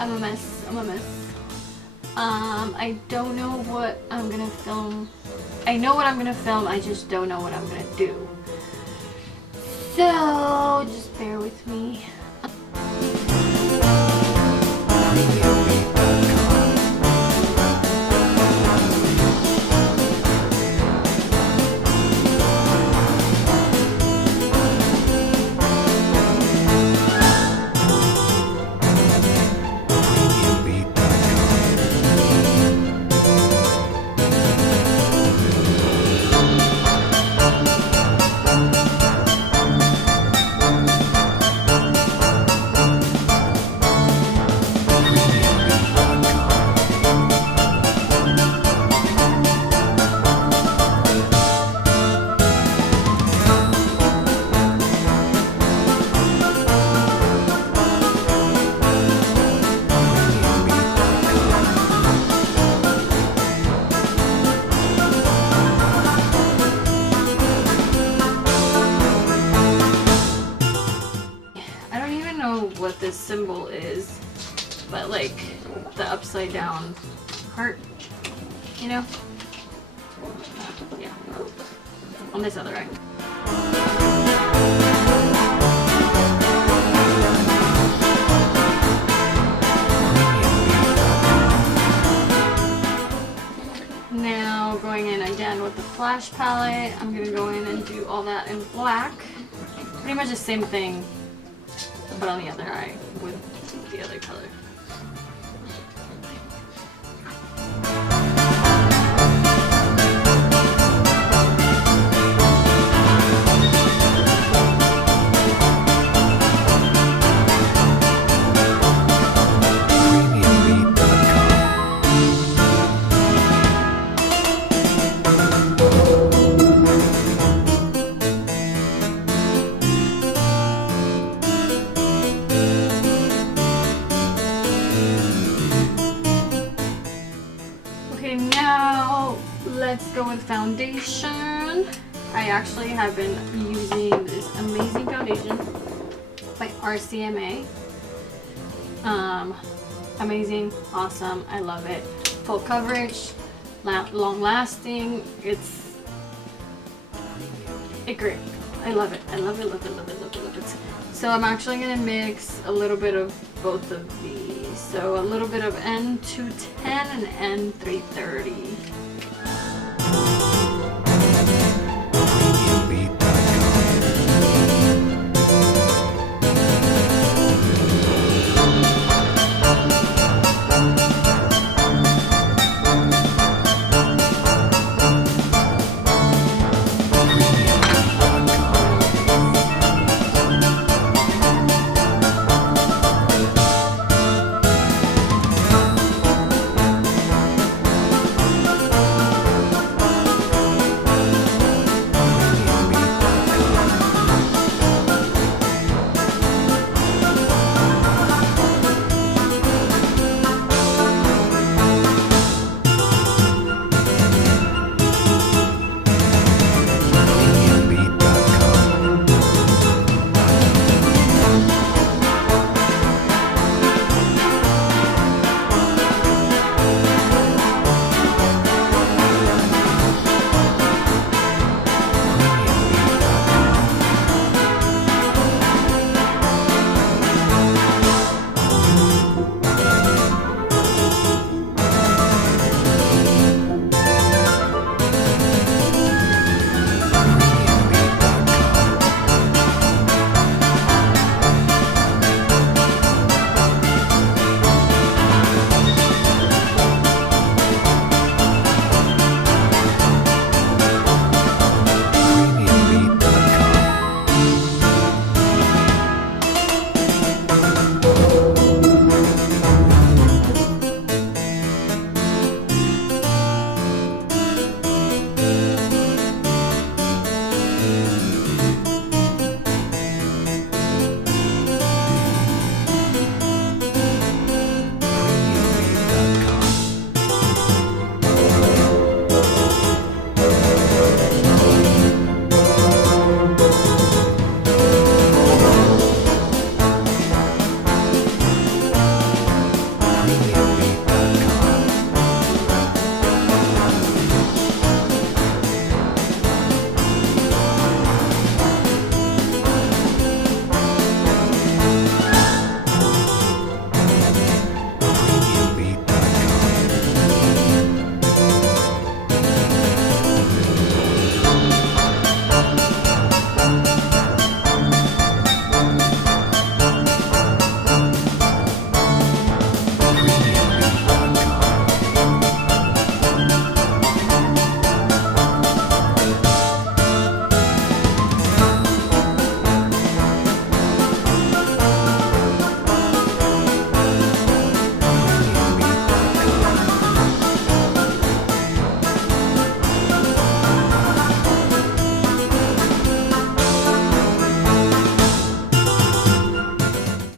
I'm a mess. I'm a mess. I don't know what I'm gonna film. I know what I'm gonna film, I just don't know what I'm gonna do. So, just bear with me. What this symbol is, but like the upside down heart, you know? Yeah, on this other eye. Now going in again with the flash palette, I'm gonna go in and do all that in black. Pretty much the same thing, but on the other eye with the other color. Let's go with foundation. I actually have been using this amazing foundation by RCMA. Amazing, awesome, I love it. Full coverage, long lasting. It's great. I love it. I love it, love it, love it, love it, love it. So I'm actually gonna mix a little bit of both of these. So a little bit of N210 and N330.